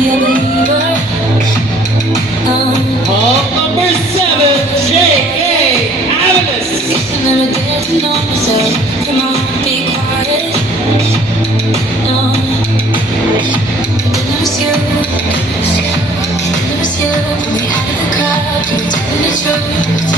Number 7, J.K. Adams. Never dare to know myself. Come on, be quiet. No, it was you. It was you. Put me out of the crowd. You were telling the truth.